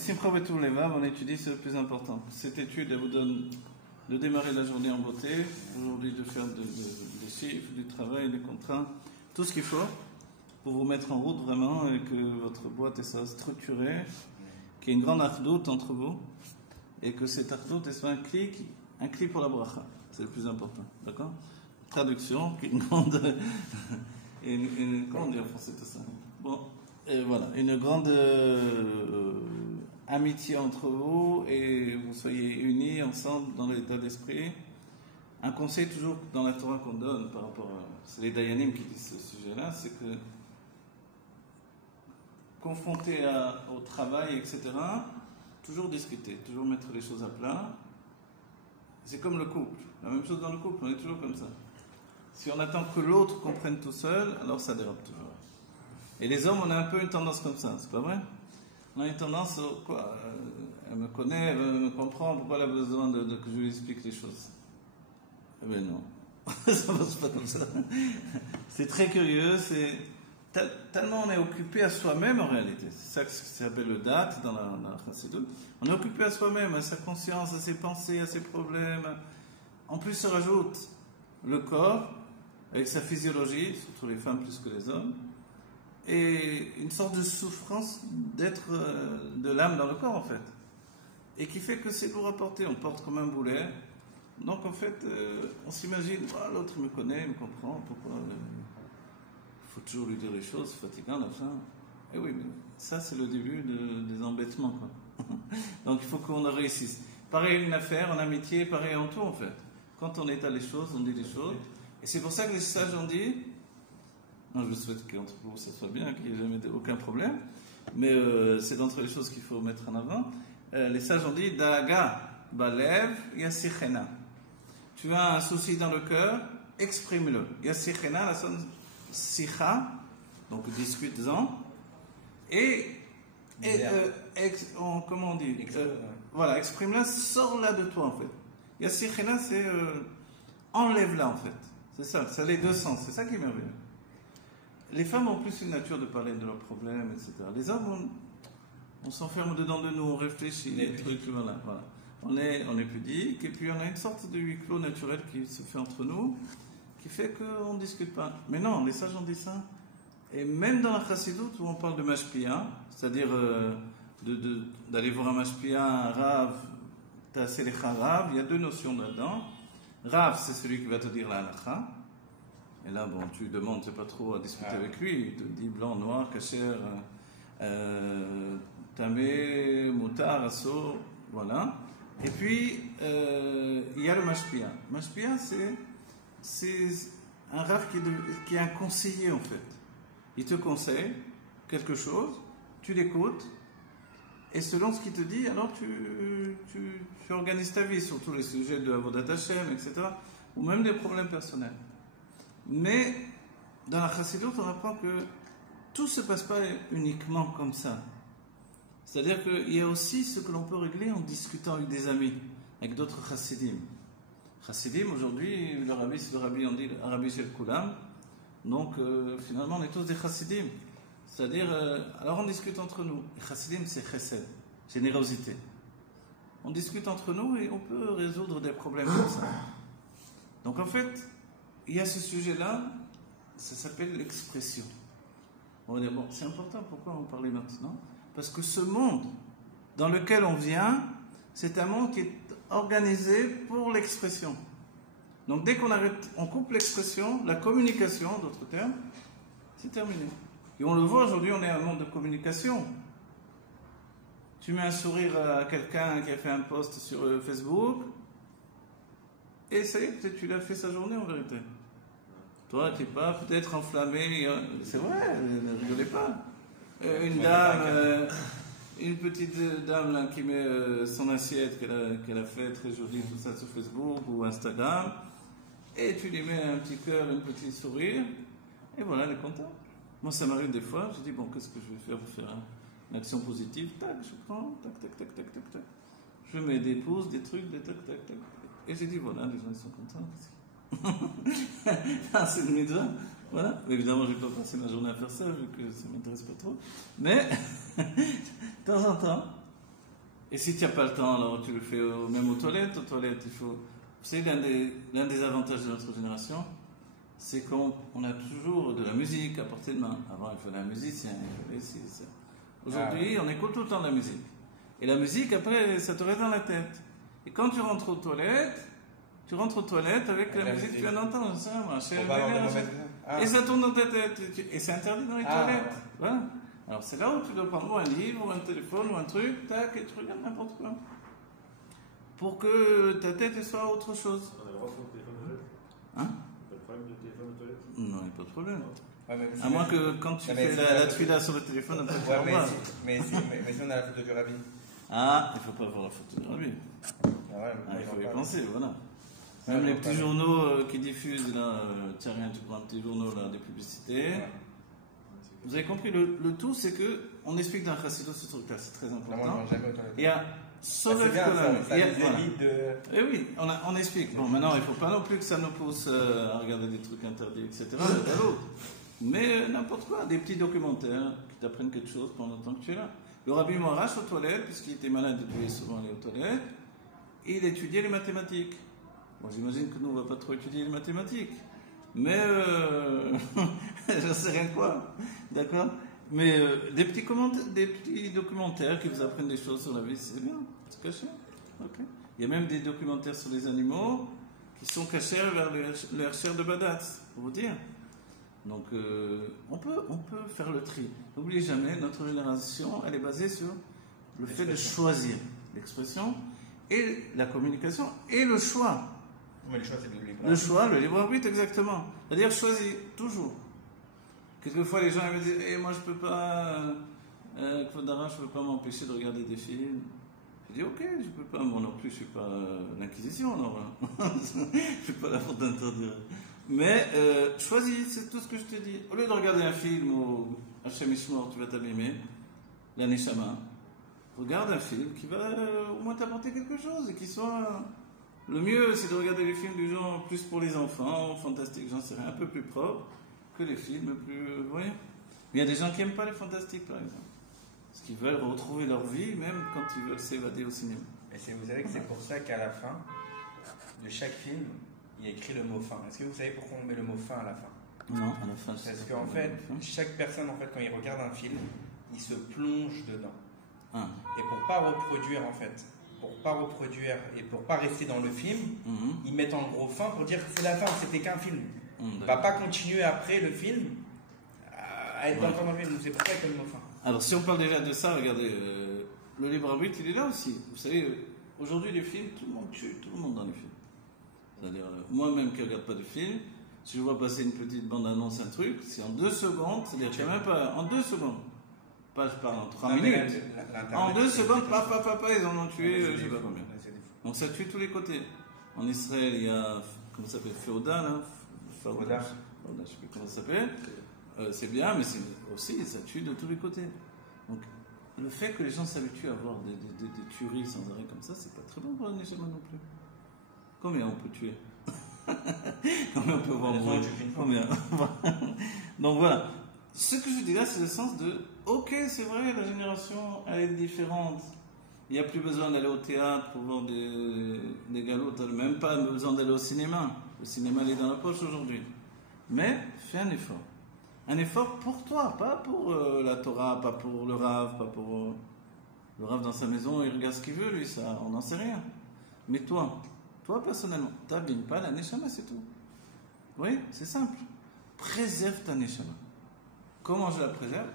Simcha Betul Levav, on étudie, c'est le plus important. Cette étude, elle vous donne de démarrer la journée en beauté, aujourd'hui de faire des chiffres, du travail, des contrats, tout ce qu'il faut pour vous mettre en route vraiment et que votre boîte soit structurée, qu'il y ait une grande ardoute entre vous et que cette ardoute soit un cli pour la bracha. C'est le plus important, d'accord? Traduction, une grande... comment on dit en français tout ça? Bon, et voilà, une grande amitié entre vous et vous soyez unis ensemble dans l'état d'esprit. Un conseil toujours dans la Torah qu'on donne par rapport à... C'est les Dayanim qui disent ce sujet-là, c'est que confronté au travail, etc., toujours discuter, toujours mettre les choses à plat. C'est comme le couple, la même chose dans le couple, on est toujours comme ça. Si on attend que l'autre comprenne tout seul, alors ça dérape toujours. Et les hommes, on a un peu une tendance comme ça, c'est pas vrai? On a une tendance, quoi, elle me connaît, elle me comprend, pourquoi elle a besoin que je lui explique les choses? Eh bien non, ça ne passe pas comme ça. C'est très curieux, c'est tellement on est occupé à soi-même en réalité. C'est ça que ça s'appelle le date dans la Chassidut. On est occupé à soi-même, à sa conscience, à ses pensées, à ses problèmes. En plus se rajoute le corps, avec sa physiologie, surtout les femmes plus que les hommes, et une sorte de souffrance d'être de l'âme dans le corps en fait, et qui fait que c'est lourd à porter, on porte comme un boulet. Donc en fait, on s'imagine, oh, l'autre me connaît, me comprend, pourquoi il faut toujours lui dire les choses, c'est fatigant à la fin. Et oui, mais ça c'est le début des embêtements, quoi. Donc il faut qu'on réussisse. Pareil une affaire, en amitié, pareil en tout en fait. Quand on étale les choses, on dit les choses. Et c'est pour ça que les sages ont dit, non, je souhaite qu'entre vous ça soit bien, qu'il n'y ait jamais aucun problème, mais c'est d'entre les choses qu'il faut mettre en avant. Les sages ont dit, Daaga balev yassichena. Tu as un souci dans le cœur, exprime-le. Yassichena, la sonne sicha, donc discute-en. Comment on dit? Voilà, exprime-la, sors-la de toi en fait. Yassichena, c'est enlève-la en fait. C'est ça, ça a les deux sens, c'est ça qui est merveilleux. Les femmes ont plus une nature de parler de leurs problèmes, etc. Les hommes, on s'enferme dedans de nous, on réfléchit, les trucs, voilà. On est pudique, et puis on a une sorte de huis clos naturel qui se fait entre nous, qui fait qu'on ne discute pas. Mais non, les sages ont dit ça. Et même dans la Chassidut, où on parle de mashpia, c'est-à-dire d'aller voir un mashpia, un rav, taselecha rav, il y a deux notions là-dedans. Rav, c'est celui qui va te dire la halakha. Et là, bon, tu demandes, c'est pas trop à discuter avec lui. Il te dit blanc, noir, kasher, tamé, moutar, asso, voilà. Et puis, il y a le mashpia. Mashpia, c'est un rav qui est un conseiller, en fait. Il te conseille quelque chose, tu l'écoutes, et selon ce qu'il te dit, alors tu organises ta vie, surtout les sujets de Avodat Hashem, etc., ou même des problèmes personnels. Mais dans la Chassidut, on apprend que tout ne se passe pas uniquement comme ça. C'est-à-dire qu'il y a aussi ce que l'on peut régler en discutant avec des amis, avec d'autres Chassidim. Chassidim, aujourd'hui, le rabbi, on dit le rabbi shel kulam. Donc, finalement, on est tous des Chassidim. C'est-à-dire, alors on discute entre nous. Les Chassidim, c'est chesed, générosité. On discute entre nous et on peut résoudre des problèmes comme ça. Donc, en fait, il y a ce sujet-là, ça s'appelle l'expression. On va dire, bon, c'est important, pourquoi on parlait maintenant? Parce que ce monde dans lequel on vient, c'est un monde qui est organisé pour l'expression. Donc dès qu'on arrête, on coupe l'expression, la communication, d'autres termes, c'est terminé. Et on le voit aujourd'hui, on est un monde de communication. Tu mets un sourire à quelqu'un qui a fait un post sur Facebook, et ça y est, peut-être tu l'as fait sa journée en vérité. Toi, tu n'es pas peut-être enflammé, c'est vrai, ne rigolez pas. Une petite dame là, qui met son assiette qu'elle a fait très jolie, tout ça sur Facebook ou Instagram, et tu lui mets un petit cœur, un petit sourire, et voilà, elle est contente. Moi, ça m'arrive des fois, je dis, bon, qu'est-ce que je vais faire pour faire une action positive? Tac, je prends, tac, tac, tac, tac, tac, tac. Je mets des pouces, des trucs, des tac, tac, tac. Et j'ai dit, voilà, les gens ils sont contents. C'est une mitzvah. Voilà. Évidemment, je ne vais pas passer ma journée à faire ça, vu que ça ne m'intéresse pas trop. Mais, de temps en temps, Et si tu n'as pas le temps, alors tu le fais même aux toilettes. Aux toilettes, il faut. Vous savez, l'un des avantages de notre génération, c'est qu'on a toujours de la musique à portée de main. Avant, il fallait un musicien, il fallait ci, ça. Aujourd'hui, on écoute tout le temps de la musique. Et la musique, après, ça te reste dans la tête. Et quand tu rentres aux toilettes avec la musique que tu viens d'entendre. Et ça tourne dans ta tête. Et c'est interdit dans les toilettes. Voilà. Alors c'est là où tu dois prendre un livre, ou un téléphone, ou un truc, tac, et tu regardes n'importe quoi. Pour que ta tête soit autre chose. On a le droit de prendre le téléphone aux toilettes. Hein? Pas de problème de téléphone aux toilettes? Non, il n'y a pas de problème. Ouais, À moins que quand tu fais la tuila sur le téléphone, après tu l'envoies. Mais si on a la photo du rabbi. Ah, il ne faut pas voir la photo du rabbi. Il faut y penser, voilà. Même les petits journaux qui diffusent, là, tiens rien, tu prends un petit journal, là, des publicités. Ouais. Vous avez compris, le tout, c'est que on explique dans le Chassidut ce truc-là, c'est très important. Il y a Sovev Kolam. Et oui, on explique. Bon, maintenant, il ne faut pas non plus que ça nous pousse à regarder des trucs interdits, etc. Mais n'importe quoi, des petits documentaires qui t'apprennent quelque chose pendant le temps que tu es là. Le Rabbi Morash aux toilettes, puisqu'il était malade, il devait souvent aller aux toilettes, et il étudiait les mathématiques. Bon, j'imagine que nous, on ne va pas trop étudier les mathématiques. Mais, je ne sais rien quoi, d'accord? Mais des petits documentaires qui vous apprennent des choses sur la vie, c'est bien, c'est caché. Okay. Il y a même des documentaires sur les animaux qui sont cachés vers leur chair de badass, pour vous dire. Donc, on peut faire le tri. N'oubliez jamais, notre génération, elle est basée sur le fait de choisir l'expression et la communication et le choix. Mais le choix, c'est le libre arbitre. Le choix, le libre arbitre, exactement. C'est-à-dire choisis, toujours. Quelquefois, les gens ils me disent moi, je peux pas, Claude Dara, je peux pas m'empêcher de regarder des films. Je dis ok, je peux pas, moi non plus, je suis pas l'Inquisition, non. Je suis pas là pour t'interdire. Mais choisis, c'est tout ce que je te dis. Au lieu de regarder un film où Hachem Ishmor, tu vas t'abîmer, la Neshama, regarde un film qui va au moins t'apporter quelque chose et qui soit. Le mieux, c'est de regarder les films du genre plus pour les enfants, fantastiques, j'en sais rien, un peu plus propres que les films plus. Vous voyez? Mais il y a des gens qui n'aiment pas les fantastiques, par exemple. Parce qu'ils veulent retrouver leur vie, même quand ils veulent s'évader au cinéma. Et vous savez que c'est pour ça qu'à la fin de chaque film, il y a écrit le mot fin. Est-ce que vous savez pourquoi on met le mot fin à la fin? Non, à la fin. Parce qu'en fait, chaque personne, en fait, quand il regarde un film, il se plonge dedans. Et pour pas reproduire, en fait, et pour pas rester dans le film, ils mettent en gros fin pour dire que c'est la fin, c'était qu'un film. Il va pas continuer après le film à être encore dans le film. C'est pour ça qu'il y a le mot fin. Alors, si on parle déjà de ça, regardez, le libre arbitre, il est là aussi. Vous savez, aujourd'hui, les films, tout le monde tue tout le monde dans les films. C'est-à-dire, moi-même qui ne regarde pas de film, si je vois passer une petite bande-annonce, un truc, c'est en 2 secondes, c'est-à-dire qu'il n'y a même pas en 2 secondes. Pas, je parle en 3 minutes. En 2 secondes, ils en ont tué, je ne sais pas combien. Donc ça tue tous les côtés. En Israël, il y a, comment ça s'appelle, Féoda, là Féoda, je ne sais plus comment ça s'appelle. C'est bien, mais c'est aussi, ça tue de tous les côtés. Donc, le fait que les gens s'habituent à avoir des tueries sans arrêt comme ça, c'est pas très bon pour la Neshama non plus. Combien on peut tuer? Combien on peut voir mourir? Combien? Donc voilà. Ce que je dis là, c'est le sens de ok, c'est vrai, la génération, elle est différente. Il n'y a plus besoin d'aller au théâtre pour voir des galops, même pas besoin d'aller au cinéma. Le cinéma, il est dans la poche aujourd'hui. Mais fais un effort. Un effort pour toi, pas pour la Torah, pas pour le Rav, pas pour le Rav dans sa maison, il regarde ce qu'il veut, lui, ça, on n'en sait rien. Mais toi personnellement, t'abîmes pas la Neshama, c'est tout. Oui, c'est simple. Préserve ta Neshama. Comment je la préserve?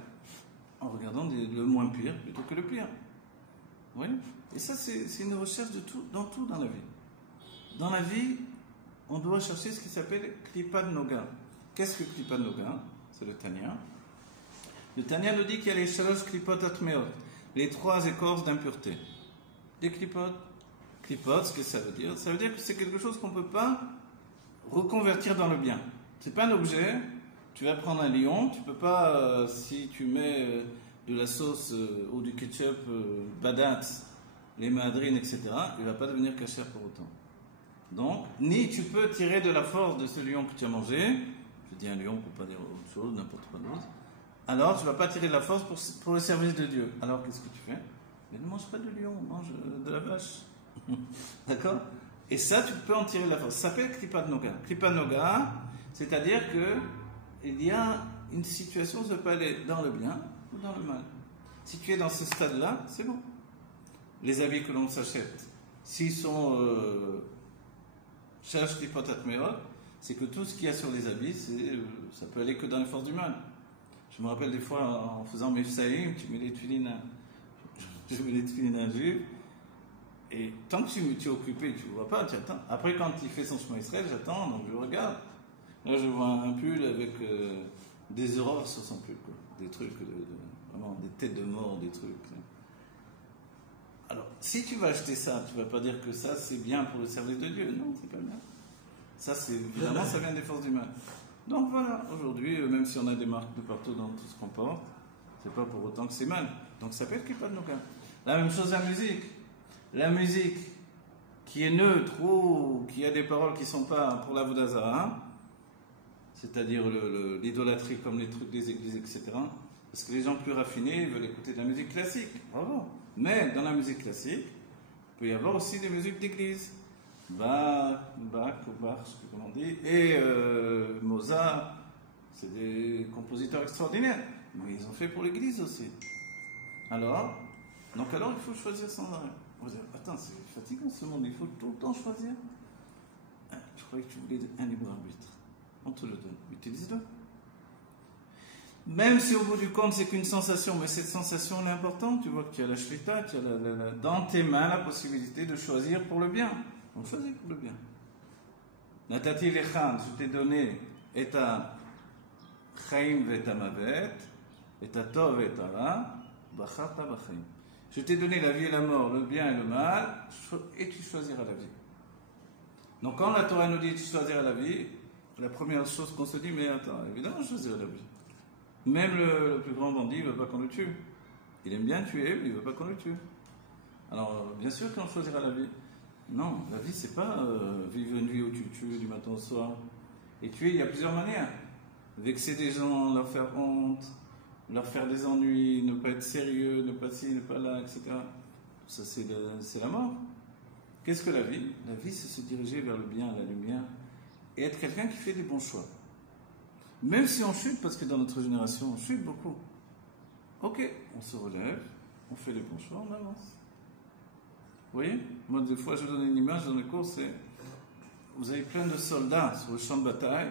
En regardant le moins pire plutôt que le pire. Oui. Et ça, c'est une recherche de tout, dans la vie. Dans la vie, on doit chercher ce qui s'appelle Klipad Noga. Qu'est-ce que Klipad Noga? C'est le Tanya. Le Tanya nous dit qu'il y a les Shalosh Klipot Atmeot, les 3 écorces d'impureté. Des Klipot. Klipot, ce que ça veut dire? Ça veut dire que c'est quelque chose qu'on ne peut pas reconvertir dans le bien. C'est pas un objet. Tu vas prendre un lion, tu peux pas, si tu mets de la sauce ou du ketchup badat, les madrines, etc., il va pas devenir cachère pour autant. Donc, ni tu peux tirer de la force de ce lion que tu as mangé, je dis un lion pour pas dire autre chose, n'importe quoi d'autre, alors tu vas pas tirer de la force pour le service de Dieu. Alors qu'est-ce que tu fais? Mais ne mange pas de lion, mange de la vache. D'accord? Et ça, tu peux en tirer la force. Ça s'appelle Klipat Noga. Klipat Noga, c'est-à-dire qu'il y a une situation où ça peut aller dans le bien ou dans le mal. Si tu es dans ce stade-là, c'est bon. Les habits que l'on s'achète, s'ils sont Cherche Klipat Atmeot, c'est que tout ce qu'il y a sur les habits, ça peut aller que dans les forces du mal. Je me rappelle des fois, en faisant mes fsaïm, tu mets les tuilines à juif, et tant que tu es occupé, tu ne vois pas, tu attends. Après, quand il fait son chemin Israël, j'attends, donc je regarde. Là, je vois un pull avec des horreurs sur son pull, quoi. Des trucs, vraiment, des têtes de mort, des trucs. Alors, si tu vas acheter ça, tu ne vas pas dire que ça, c'est bien pour le service de Dieu. Non, c'est pas bien. Ça, évidemment, ça vient des forces du mal. Donc voilà, aujourd'hui, même si on a des marques de partout dans tout ce qu'on porte, c'est pas pour autant que c'est mal. Donc ça peut être Klipat Noga. La même chose la musique. La musique qui est neutre ou qui a des paroles qui ne sont pas pour la Vodazara, c'est-à-dire l'idolâtrie comme les trucs des églises, etc. Parce que les gens plus raffinés veulent écouter de la musique classique. Bravo. Mais dans la musique classique, il peut y avoir aussi des musiques d'église. Bach, je sais plus comment on dit, et Mozart, c'est des compositeurs extraordinaires, mais ils ont fait pour l'église aussi. Alors il faut choisir sans arrêt. Vous dire, attends, c'est fatigant ce monde, il faut tout le temps choisir. Je croyais que tu voulais un libre arbitre. On te le donne, utilise-le. Même si au bout du compte c'est qu'une sensation, mais cette sensation elle est importante, tu vois que tu as la shlita, tu as dans tes mains la possibilité de choisir pour le bien. On choisit pour le bien. Natati lechan, je t'ai donné et ta chaim et ta mavet, et ta tov et ta ra, bacharta bachaim. Je t'ai donné la vie et la mort, le bien et le mal, et tu choisiras la vie. Donc quand la Torah nous dit tu choisiras la vie, la première chose qu'on se dit, mais attends, évidemment je choisirai la vie. Même le plus grand bandit ne veut pas qu'on le tue. Il aime bien tuer, mais il ne veut pas qu'on le tue. Alors bien sûr qu'on choisira la vie. Non, la vie, c'est pas vivre une vie où tu tues du matin au soir. Et tuer, il y a plusieurs manières. Vexer des gens, leur faire honte, leur faire des ennuis, ne pas être sérieux, ne pas ci, ne pas là, etc. Ça, c'est la mort. Qu'est-ce que la vie? La vie, c'est se diriger vers le bien, la lumière, et être quelqu'un qui fait des bons choix. Même si on chute, parce que dans notre génération, on chute beaucoup. Ok, on se relève, on fait les bons choix, on avance. Vous voyez? Moi, des fois, je donne une image dans les cours, c'est... Vous avez plein de soldats sur le champ de bataille.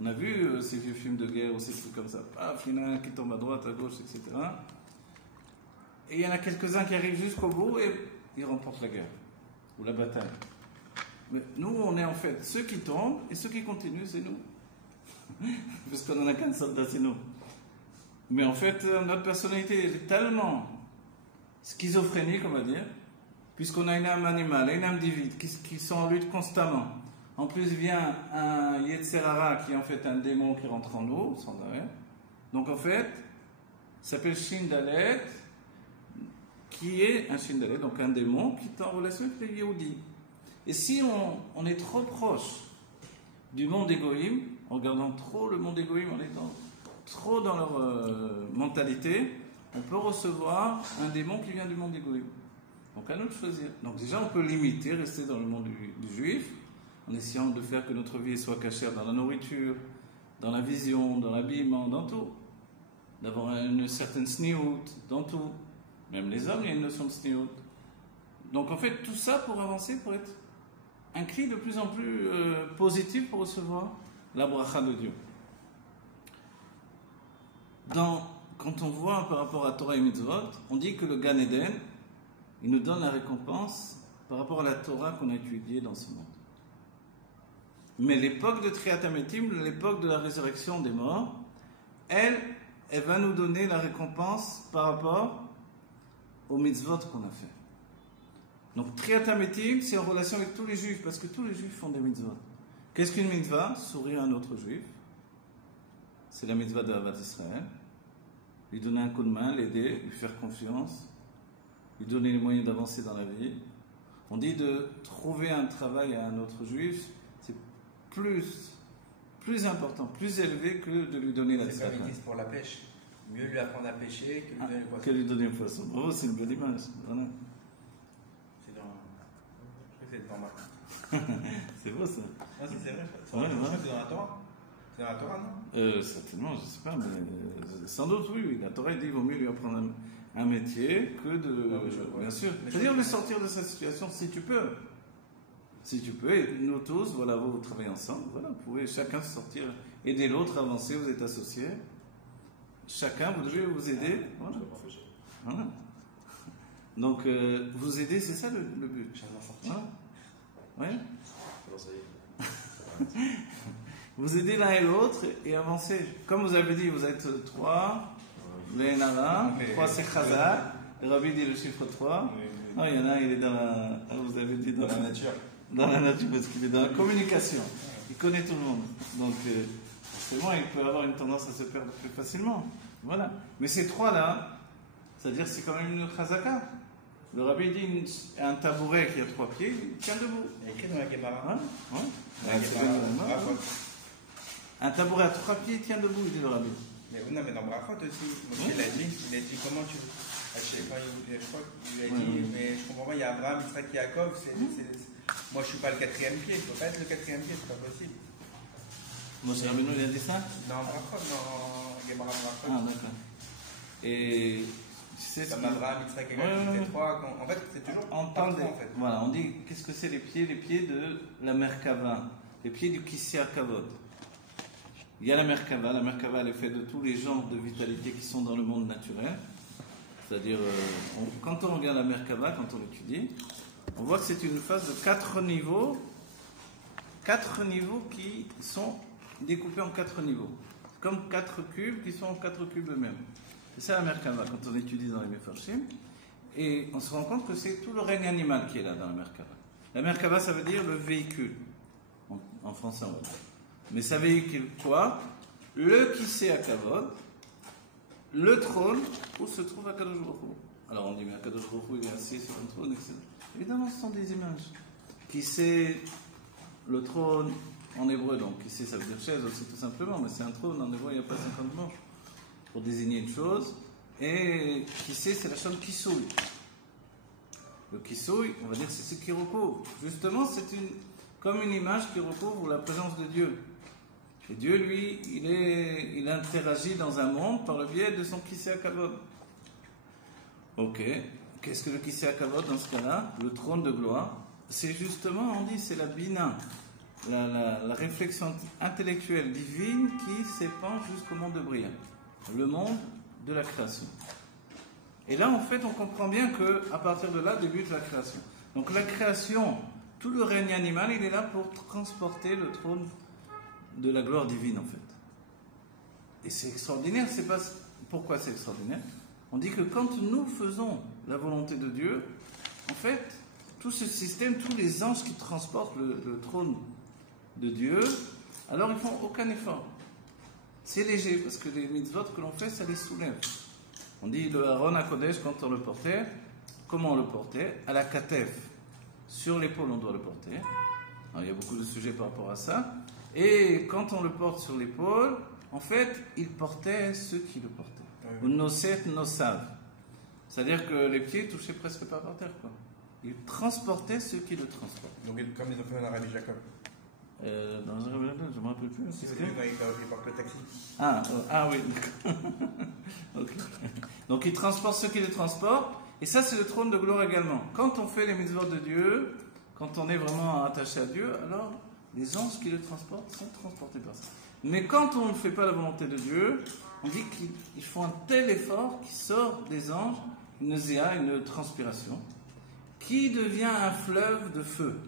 On a vu ces vieux films de guerre ou ces trucs comme ça. Paf, il y en a un qui tombe à droite, à gauche, etc. Et il y en a quelques-uns qui arrivent jusqu'au bout et ils remportent la guerre. Ou la bataille. Mais nous, on est en fait ceux qui tombent et ceux qui continuent, c'est nous. Parce qu'on n'en a qu'un soldat, c'est nous. Mais en fait, notre personnalité est tellement schizophrénique, on va dire, puisqu'on a une âme animale et une âme divine qui sont en lutte constamment. En plus vient un Yetzerara qui est en fait un démon qui rentre en nous, sans arrêt. Donc en fait, ça s'appelle Shindalet, qui est un Shindalet, donc un démon qui est en relation avec les Yehudis. Et si on est trop proche du monde égoïme, en regardant trop le monde égoïme, en étant trop dans leur mentalité, on peut recevoir un démon qui vient du monde égoïme. Donc à nous de choisir. Donc déjà on peut limiter, rester dans le monde du juif, en essayant de faire que notre vie soit cachère dans la nourriture, dans la vision, dans l'habillement, dans tout. D'avoir une certaine sniout, dans tout. Même les hommes, il y a une notion de sniout. Donc en fait, tout ça pour avancer, pour être un cri de plus en plus positif pour recevoir la bracha de Dieu. Quand on voit par rapport à Torah et Mitzvot, on dit que le Gan Eden, il nous donne la récompense par rapport à la Torah qu'on a étudiée dans ce monde. Mais l'époque de Triat HaMetim, l'époque de la résurrection des morts, elle va nous donner la récompense par rapport aux mitzvot qu'on a fait. Donc Triat HaMetim, c'est en relation avec tous les juifs, parce que tous les juifs font des mitzvot. Qu'est-ce qu'une mitzvah? Sourire à un autre juif. C'est la mitzvah de Ahavat Israël. Lui donner un coup de main, l'aider, lui faire confiance, lui donner les moyens d'avancer dans la vie. On dit de trouver un travail à un autre juif, c'est plus important, plus élevé que de lui donner la tzedaka. C'est comme ils disent pour la pêche. Mieux lui apprendre à pêcher que lui donner le poisson. Que lui donner le poisson. Bravo, c'est une belle image. Voilà. C'est dans. Je crois que c'est dans Marc. C'est beau ça. Ah, si, c'est vrai. Ouais, ouais. C'est dans la Torah. C'est dans la Torah, non Certainement, je ne sais pas, mais sans doute, oui. La Torah dit qu'il vaut mieux lui apprendre un métier que de. Bien sûr. C'est-à-dire le sortir de sa situation si tu peux. Si tu peux, et nous tous, voilà, vous travaillez ensemble, voilà, vous pouvez chacun sortir, aider l'autre à avancer, vous êtes associés. Chacun, vous devez vous aider. Voilà. Voilà. Donc, vous aider, c'est ça le but. Voilà. Ouais. Vous aidez l'un et l'autre et avancez. Comme vous avez dit, vous êtes 3, les Nara, 3 c'est Khazar, le Rabbi dit le chiffre 3. Non, il y en a, il est dans la. Vous avez dit dans la nature. Dans la nature, parce qu'il est dans la communication. Il connaît tout le monde. Donc, forcément, il peut avoir une tendance à se perdre plus facilement. Voilà. Mais ces 3-là, c'est-à-dire c'est quand même une Khazaka. Le Rabbi dit un tabouret qui a 3 pieds, il tient debout. Il y a écrit dans la Gemara. Un tabouret à 3 pieds, il tient debout, il dit le Rabbi. Mais non, mais dans Brachot aussi, il a dit comment tu. Je sais pas, je crois qu'il a dit, mais je comprends pas, il y a Abraham, Isaac, Yaakov, moi je suis pas le 4e pied, je peux pas être le 4e pied, c'est pas possible. Moshe Rabbeinu, il a dit ça? Non, Brachot, non, Gemara Brachot. Ah, d'accord. Et tu sais ce comme Abraham, Isaac, Yaakov, c'est 3, en fait, c'est toujours en fait. Voilà, on dit, qu'est-ce que c'est les pieds? Les pieds de la Merkava, les pieds du Kissia Kavod. Il y a la Merkava elle est faite de tous les genres de vitalité qui sont dans le monde naturel. C'est-à-dire, quand on regarde la Merkava, quand on l'étudie, on voit que c'est une phase de 4 niveaux qui sont découpés en 4 niveaux. Comme 4 cubes qui sont en 4 cubes eux-mêmes. C'est ça la Merkava, quand on étudie dans les Mefarshim. Et on se rend compte que c'est tout le règne animal qui est là dans la Merkava. La Merkava, ça veut dire le véhicule. En français, on va dire. Mais ça véhicule quoi? Le Kisei Kavod, le trône où se trouve Akadosh Baruch Hu. Alors on dit, mais Akadosh Baruch Hu, il est assis sur un trône, etc. Évidemment, ce sont des images. Kisei, le trône, en hébreu, donc Kisei, ça veut dire chaise aussi, tout simplement, mais c'est un trône, en hébreu, il n'y a pas 50 manches pour désigner une chose. Et Kisei, c'est la chaîne Kisui. Le Kisui, on va dire, c'est ce qui recouvre. Justement, c'est comme une image qui recouvre la présence de Dieu. Et Dieu, lui, il interagit dans un monde par le biais de son Kisei Kavod. Ok. Qu'est-ce que le Kisei Kavod dans ce cas-là? Le trône de gloire. C'est justement, on dit, c'est la bina, la réflexion intellectuelle divine qui s'épanche jusqu'au monde de Bria, le monde de la création. Et là, en fait, on comprend bien qu'à partir de là débute la création. Donc la création, tout le règne animal, il est là pour transporter le trône de la gloire divine, en fait. Et c'est extraordinaire, c'est pas... Pourquoi c'est extraordinaire? On dit que quand nous faisons la volonté de Dieu, en fait, tout ce système, tous les anges qui transportent le trône de Dieu, alors ils font aucun effort. C'est léger, parce que les mitzvot que l'on fait, ça les soulève. On dit le Aaron à Kodesh, quand on le portait, comment on le portait? À la katef. Sur l'épaule, on doit le porter. Alors, il y a beaucoup de sujets par rapport à ça. Et quand on le porte sur l'épaule, en fait, il portait ceux qui le portaient. Ou noset, nosav. C'est-à-dire que les pieds touchaient presque pas par terre, quoi. Il transportait ceux qui le transportent. Donc, comme ils ont fait dans Rabbi Jacob. Dans un Rabbi Jacob, je ne me rappelle plus. Il porte le taxi. Oui. Okay. Donc, il transporte ceux qui le transportent. Et ça, c'est le trône de gloire également. Quand on fait les mitzvot de Dieu, quand on est vraiment attaché à Dieu, alors les anges qui le transportent sont transportés par ça. Mais quand on ne fait pas la volonté de Dieu, on dit qu'ils font un tel effort qui sort des anges, une zéa, une transpiration, qui devient un fleuve de feu.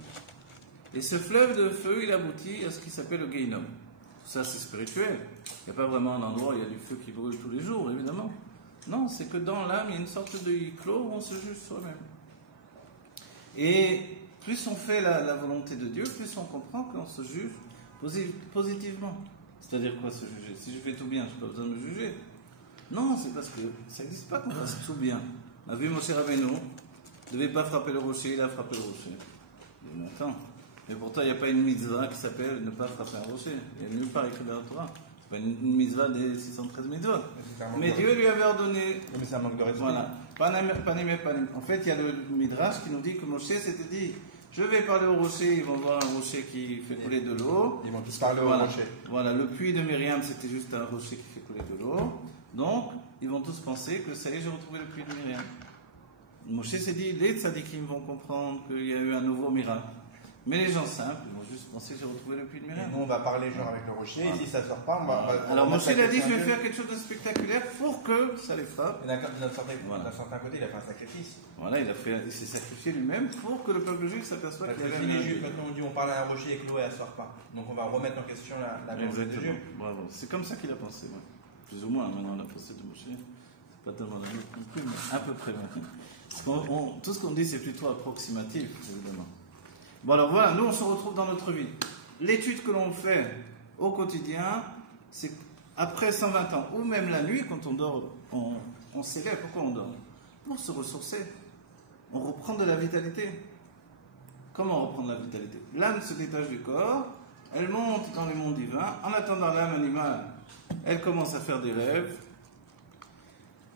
Et ce fleuve de feu, il aboutit à ce qui s'appelle le Gehinnom. Tout ça, c'est spirituel. Il n'y a pas vraiment un endroit où il y a du feu qui brûle tous les jours, évidemment. Non, c'est que dans l'âme, il y a une sorte de huis clos où on se juge soi-même. Et plus on fait la volonté de Dieu, plus on comprend qu'on se juge positivement. C'est-à-dire quoi, se juger? Si je fais tout bien, je n'ai pas besoin de me juger. Non, c'est parce que ça n'existe pas qu'on fasse tout bien. On a vu Moshe Rabbeinu, ne devait pas frapper le rocher, il a frappé le rocher. Mais attends, mais pourtant il n'y a pas une mitzvah qui s'appelle ne pas frapper un rocher. Il n'y a nulle part écrit dans la Torah. pas une mitzvah des 613 mitzvot. Mais Dieu lui avait ordonné. Mais c'est un manque de respect. Voilà. Panim. En fait, il y a le Midrash qui nous dit que Moshe s'était dit, je vais parler au rocher, ils vont voir un rocher qui fait couler de l'eau. Ils vont tous parler au rocher. Voilà, le puits de Myriam, c'était juste un rocher qui fait couler de l'eau. Donc, ils vont tous penser que ça y est, j'ai retrouvé le puits de Myriam. Moshe s'est dit, les tzadikim vont comprendre qu'il y a eu un nouveau miracle. Mais les gens simples, ils vont juste penser que j'ai retrouvé le puits de Myriam. Et nous, on va parler genre avec le rocher, et si ça ne sort pas, on va alors Moshe a dit, je vais faire quelque chose de spectaculaire pour que ça les frappe. Et d'un certain côté, il a fait un sacrifice. Voilà, il s'est sacrifié lui-même pour que le peuple juif s'aperçoive qu'il y avait les Juifs, maintenant on dit, on parle à un rocher et que l'eau, elle ne sort pas. Donc on va remettre en question la vérité des Juifs. Bravo, c'est comme ça qu'il a pensé, ouais. Plus ou moins, maintenant la pensée de Moshe. C'est pas tellement la même non plus, mais à peu près. Tout ce qu'on dit, c'est plutôt approximatif, évidemment. Bon, alors voilà, nous on se retrouve dans notre vie. L'étude que l'on fait au quotidien, c'est après 120 ans, ou même la nuit, quand on dort, on s'élève. Pourquoi on dort? Pour se ressourcer. On reprend de la vitalité. Comment reprendre la vitalité? L'âme se détache du corps, elle monte dans les mondes divins. En attendant, l'âme animale, elle commence à faire des rêves.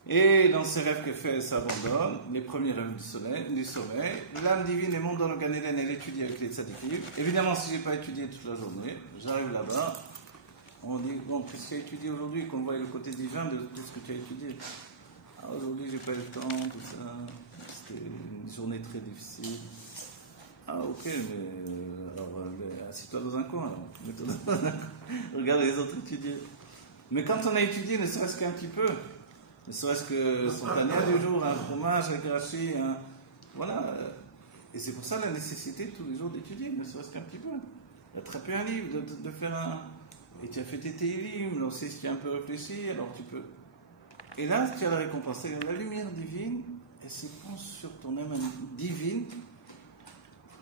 Et dans ces rêves qu'elle fait, elle s'abandonne, les premiers rêves du sommeil. L'âme divine, elle monte dans le Gan Eden, elle étudie avec les tzadikim. Évidemment, si je n'ai pas étudié toute la journée, j'arrive là-bas, on dit, bon, qu'est-ce que tu as étudié aujourd'hui, qu'on voit le côté divin de tout ce que tu as étudié. Ah, aujourd'hui, j'ai pas eu le temps, tout ça, c'était une journée très difficile. Ah, ok, mais alors, assis-toi dans un coin, alors. Regarde les autres étudier. Mais quand on a étudié, ne serait-ce qu'un petit peu, ne serait-ce que son tania du jour, un fromage, un grachi, voilà. Et c'est pour ça la nécessité tous les jours d'étudier, ne serait-ce qu'un petit peu. D'attraper un livre, de faire un... Et tu as fait tes télim, on sait ce qui a un peu réfléchi, alors tu peux... Et là, tu as la récompense. La lumière divine, elle s'épanche sur ton âme divine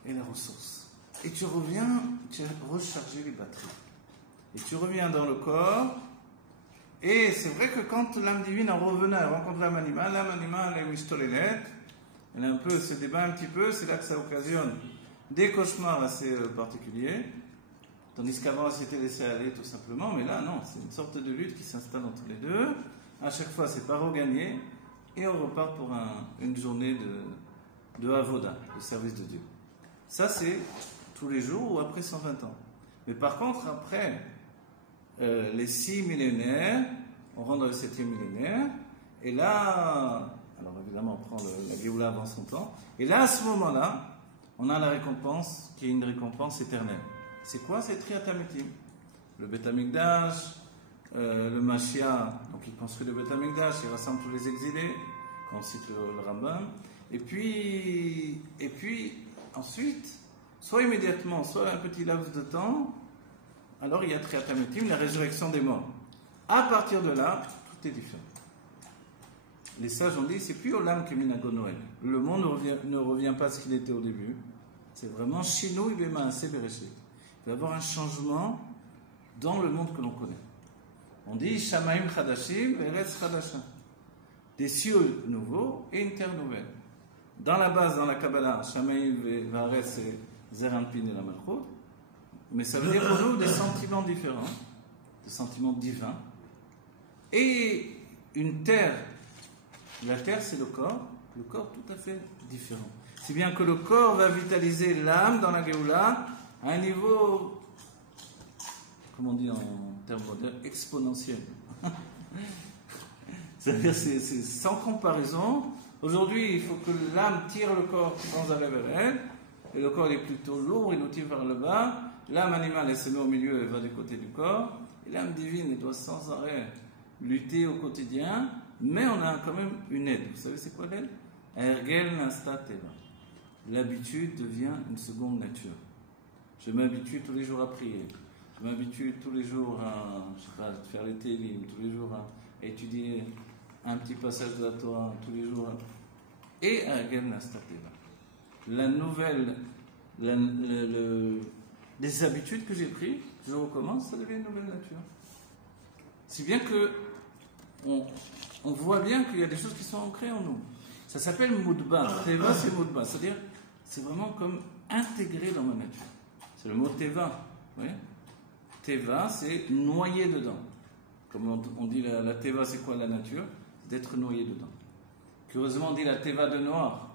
et la ressource. Et tu reviens, tu as rechargé les batteries. Et tu reviens dans le corps. Et c'est vrai que quand l'âme divine en revenait, elle rencontre l'âme animale, elle est mistolénette, elle a un peu, se débat un petit peu, c'est là que ça occasionne des cauchemars assez particuliers. Tandis qu'avant, elle s'était laissée aller tout simplement, mais là, non, c'est une sorte de lutte qui s'installe entre les deux. À chaque fois, c'est par regagner, et on repart pour une journée de avoda, de service de Dieu. Ça, c'est tous les jours ou après 120 ans. Mais par contre, après les 6 millénaires, on rentre dans le 7e millénaire, et là, alors évidemment, on prend la Géoula avant son temps, et là, à ce moment-là, on a la récompense, qui est une récompense éternelle. C'est quoi? C'est Triat Amitim. Le Beth Amikdash, le Mashiach, donc il construit le Beth Amikdash, il rassemble tous les exilés, quand on cite le Rambam, et puis ensuite, soit immédiatement, soit un petit laps de temps, alors il y a Triat Amitim, la résurrection des morts. À partir de là, tout est différent. Les sages ont dit, c'est plus Olam Keminago Noël. Le monde ne revient pas à ce qu'il était au début. C'est vraiment Shino Ibema Ase Bereshit. Il va y avoir un changement dans le monde que l'on connaît. On dit Shamaim Chadashim, Eretz Chadashim. Des cieux nouveaux et une terre nouvelle. Dans la base, dans la Kabbalah, Shamaim Varetz, c'est Zeranpin et la Malchut. Mais ça veut dire pour nous des sentiments différents, des sentiments divins. Et une terre. La terre, c'est le corps tout à fait différent. Si bien que le corps va vitaliser l'âme dans la Géoula à un niveau, comment on dit en termes modernes, exponentiel. C'est-à-dire, c'est sans comparaison. Aujourd'hui, il faut que l'âme tire le corps sans arrêt vers elle, et le corps est plutôt lourd, il nous tire vers le bas. L'âme animale, elle se met au milieu, elle va du côté du corps, et l'âme divine, elle doit sans arrêt lutter au quotidien, mais on a quand même une aide. Vous savez, c'est quoi l'aide? Ergel Nasta Teva. L'habitude devient une seconde nature. Je m'habitue tous les jours à prier. Je m'habitue tous les jours à, faire les télim, tous les jours à étudier un petit passage de la Torah, tous les jours. Et Ergel Nasta Teva. La nouvelle, les habitudes que j'ai prises, je recommence, ça devient une nouvelle nature. Si bien que on voit bien qu'il y a des choses qui sont ancrées en nous. Ça s'appelle Moudba. Teva, c'est Moudba. C'est-à-dire, c'est vraiment comme intégré dans ma nature. C'est le mot Teva. Vous voyez? Teva, c'est noyé dedans. Comme on dit, la teva, c'est quoi la nature? D'être noyé dedans. Curieusement, on dit la teva de Noah.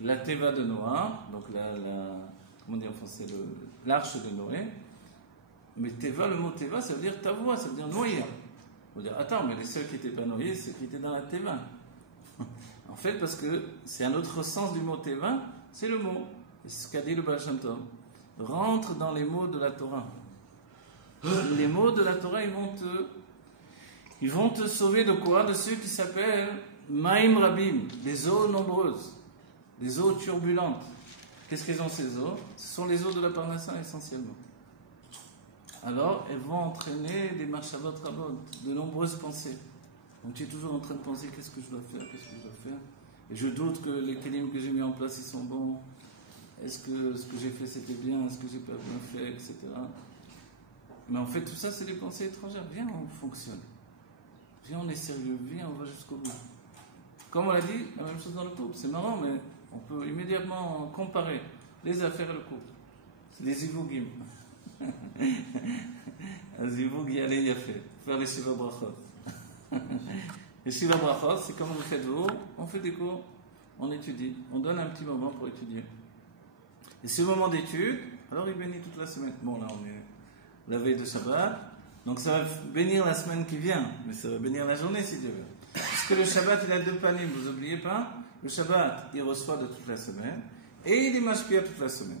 La teva de Noah, donc comment dire en français, l'arche de Noé. Mais teva, le mot teva, ça veut dire ta voix, ça veut dire noyer. On va dire, attends, mais les seuls qui n'étaient pas noyés, c'est qui étaient dans la teva. En fait, parce que c'est un autre sens du mot teva, c'est le mot. C'est ce qu'a dit le Baal Shem Tov. Rentre dans les mots de la Torah. Les mots de la Torah, ils vont te sauver de quoi? De ceux qui s'appellent Maïm Rabim, des eaux nombreuses, des eaux turbulentes. Qu'est-ce qu'elles ont ces eaux? Ce sont les eaux de la Parnassa essentiellement. Alors, elles vont entraîner des marchavot rabot, de nombreuses pensées. Donc tu es toujours en train de penser qu'est-ce que je dois faire, Et je doute que les kelim que j'ai mis en place, ils sont bons. Est-ce que ce que j'ai fait c'était bien, est-ce que j'ai pas bien fait, etc. Mais en fait, tout ça, c'est des pensées étrangères. Viens, on fonctionne. Viens, on est sérieux. Viens, on va jusqu'au bout. Comme on l'a dit, la même chose dans le couple. C'est marrant, mais on peut immédiatement comparer les affaires et le couple. C'est des ivougim. Les ivougim, allez, y a fait. Faire les shiva brachot. Les shiva brachot, c'est comme on fait de l'eau, on fait des cours, on étudie. On donne un petit moment pour étudier. Et ce moment d'étude, alors il bénit toute la semaine. Bon, là, on est la veille de Shabbat. Donc ça va bénir la semaine qui vient, mais ça va bénir la journée si Dieu veut. Parce que le Shabbat, il a deux panim, vous n'oubliez pas. Le Shabbat, il reçoit de toute la semaine, et il est mashpia toute la semaine.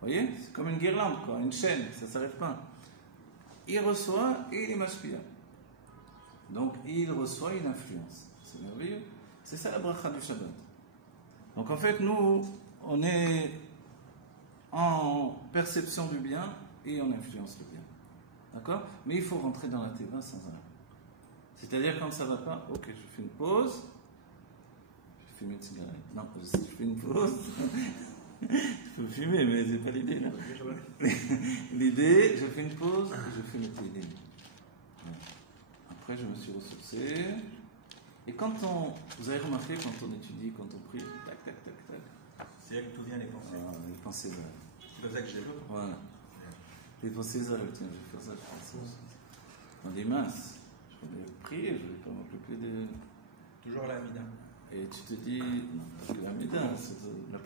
Vous voyez? C'est comme une guirlande, quoi, une chaîne, ça ne s'arrête pas. Il reçoit et il est mashpia. Donc il reçoit une influence. C'est merveilleux. C'est ça la bracha du Shabbat. Donc en fait, nous, on est en perception du bien et on influence le bien. D'accord? Mais il faut rentrer dans la teva sans arrêt. C'est-à-dire quand ça ne va pas, ok, je fais une pause, je fume une cigarette. Non, je fais une pause. Je peux fumer, mais c'est pas l'idée là. L'idée, je fais une pause, je fais mes télim. Après, je me suis ressourcé. Et quand vous avez remarqué, quand on étudie, quand on prie, tac, tac, tac, tac. C'est là que tout vient les pensées. Ah, les pensées là. C'est comme ça que je développe. Voilà. Les pensées là, tiens, je vais faire ça, je fais ça. Dans des masses. Je vais prier, je ne vais pas m'occuper de. Toujours la mida. Et tu te dis, non, parce que la mida, la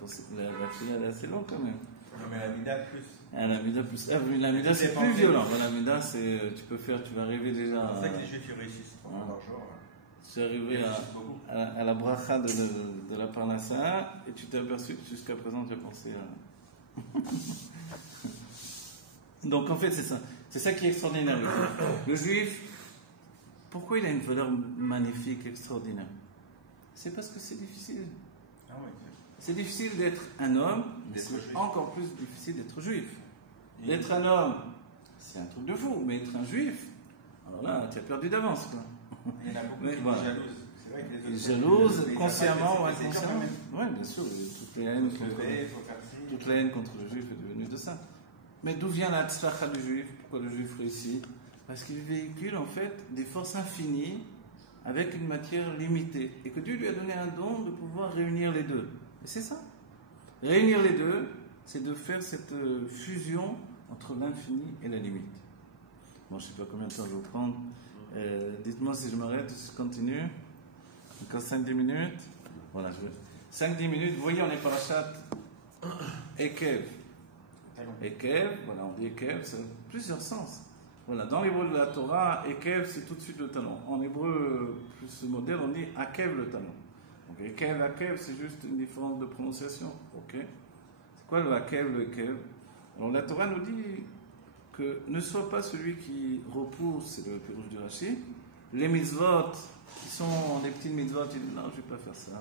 prière est assez longue quand même. Non, mais la mida plus. Ah, la mida plus. Ah, la mida c'est plus violent. La mida, c'est. Tu vas arriver déjà. C'est pour ça que les juifs ils réussissent 3 fois par jour. Tu es arrivé à la bracha de la Parnassa et tu t'es aperçu que jusqu'à présent tu as pensé à. Donc en fait, c'est ça. C'est ça qui est extraordinaire. Le juif, pourquoi il a une valeur magnifique, extraordinaire? C'est parce que c'est difficile. Ah oui. C'est difficile d'être un homme, mais c'est encore plus difficile d'être juif. D'être un homme, c'est un truc de fou, mais être un juif, alors là, tu as perdu d'avance, quoi. Il y en a beaucoup qui sont jalouses. C'est vrai que les jalouses, consciemment ou inconsciemment. Oui, bien sûr, toute la haine contre le juif est devenue de ça. Mais d'où vient la tzlacha du juif? Pourquoi le juif réussit? Parce qu'il véhicule en fait des forces infinies avec une matière limitée. Et que Dieu lui a donné un don de pouvoir réunir les deux. Et c'est ça. Réunir les deux, c'est de faire cette fusion entre l'infini et la limite. Bon, je ne sais pas combien de temps je vais vous prendre. Dites-moi si je m'arrête, si je continue. Encore 5-10 minutes. Voilà, 5-10 minutes. Vous voyez, on est parachat Ekev. Ekev, voilà, on dit Ekev, ça a plusieurs sens. Voilà, dans l'hébreu de la Torah, Ekev, c'est tout de suite le talon. En hébreu plus moderne, on dit Akev le talon. Donc Ekev, Akev, c'est juste une différence de prononciation. Ok. C'est quoi le Akev, le Ekev? Alors la Torah nous dit que ne sois pas celui qui repousse, c'est le pirouge du Rashi, les mitzvot qui sont des petites mitzvot, tu dis non, je ne vais pas faire ça,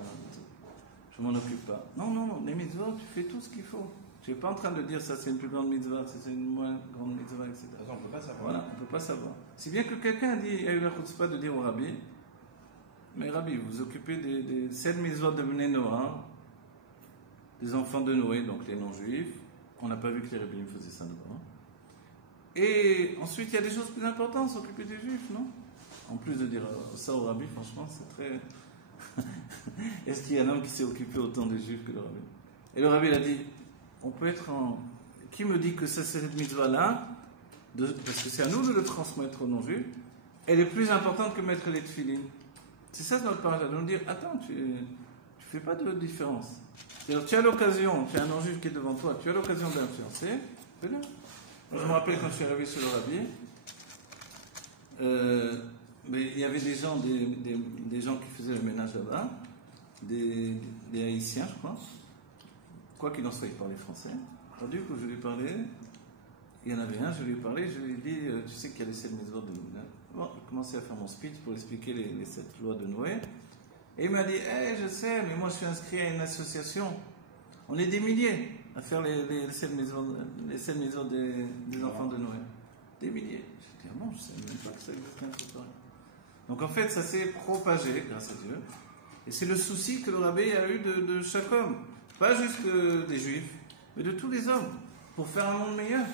je ne m'en occupe pas. Non, non, non, les mitzvot, tu fais tout ce qu'il faut. Tu n'es pas en train de dire ça c'est une plus grande mitzvah, ça c'est une moins grande mitzvah, etc. On ne peut pas savoir. Voilà, on ne peut pas savoir. Si bien que quelqu'un a eu la chutzpah de dire au Rabbi, mais Rabbi, vous vous occupez des 7 mitzvot de Bnei Noah, des enfants de Noé, donc les non-juifs. On n'a pas vu que les rabbins faisaient ça d'abord. Et ensuite, il y a des choses plus importantes, s'occuper des juifs, non? En plus de dire ça au Rabbi, franchement, c'est très. Est-ce qu'il y a un homme qui s'est occupé autant des juifs que le Rabbi? Et le Rabbi a dit, on peut être en. Qui me dit que ça, c'est cette mitzvah-là, parce que c'est à nous de le transmettre aux non-juifs, elle est plus importante que mettre les tefilines. C'est ça notre parole, de nous dire, attends, tu fais pas de différence. C'est-à-dire, tu as l'occasion, tu as un non-juif qui est devant toi, tu as l'occasion d'influencer, fais-le. Je me rappelle quand je suis arrivé sur le Rabbi, mais il y avait des gens qui faisaient le ménage là-bas, des Haïtiens, je crois. Quoi qu'il en soit, ils parlaient français. Alors, du coup, je lui ai parlé, il y en avait un, je lui ai parlé, je lui ai dit, tu sais qu'il y a les 7 maisons de Noé. Bon, j'ai commencé à faire mon speech pour expliquer les 7 lois de Noé. Et il m'a dit, je sais, mais moi je suis inscrit à une association. On est des milliers à faire les 7 maisons des enfants de Noé. Des milliers. J'ai dit, bon, je ne savais même pas que ça existait un peu pareil. Donc en fait, ça s'est propagé, grâce à Dieu. Et c'est le souci que le Rabbi a eu de chaque homme. Pas juste des Juifs, mais de tous les hommes. Pour faire un monde meilleur,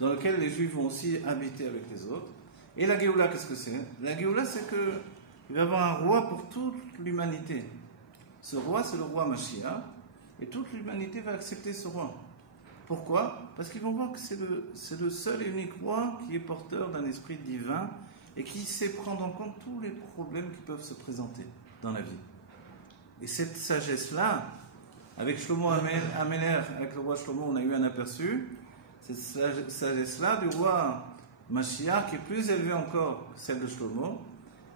dans lequel les Juifs vont aussi habiter avec les autres. Et la Géoula, qu'est-ce que c'est? La Géoula, c'est qu'il va y avoir un roi pour toute l'humanité. Ce roi, c'est le roi Mashiach. Et toute l'humanité va accepter ce roi. Pourquoi? Parce qu'ils vont voir que c'est le seul et unique roi qui est porteur d'un esprit divin et qui sait prendre en compte tous les problèmes qui peuvent se présenter dans la vie. Et cette sagesse-là, avec Shlomo Améler, avec le roi Shlomo, on a eu un aperçu. Cette sagesse-là du roi Mashiach, qui est plus élevée encore que celle de Shlomo,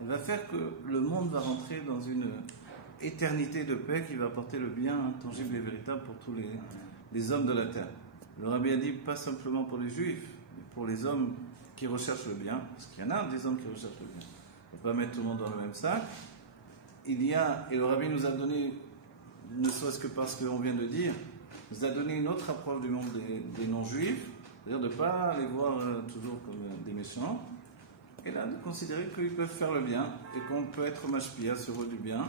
elle va faire que le monde va rentrer dans une éternité de paix qui va apporter le bien tangible et véritable pour tous les hommes de la terre. Le Rabbi a dit, pas simplement pour les Juifs, mais pour les hommes qui recherchent le bien, parce qu'il y en a des hommes qui recherchent le bien. On ne peut pas mettre tout le monde dans le même sac. Et le Rabbi nous a donné, ne serait-ce que parce qu'on vient de dire, nous a donné une autre approche du monde des non-juifs, c'est-à-dire de ne pas les voir toujours comme des méchants, et là de considérer qu'ils peuvent faire le bien, et qu'on peut être mashpia sur eux du bien,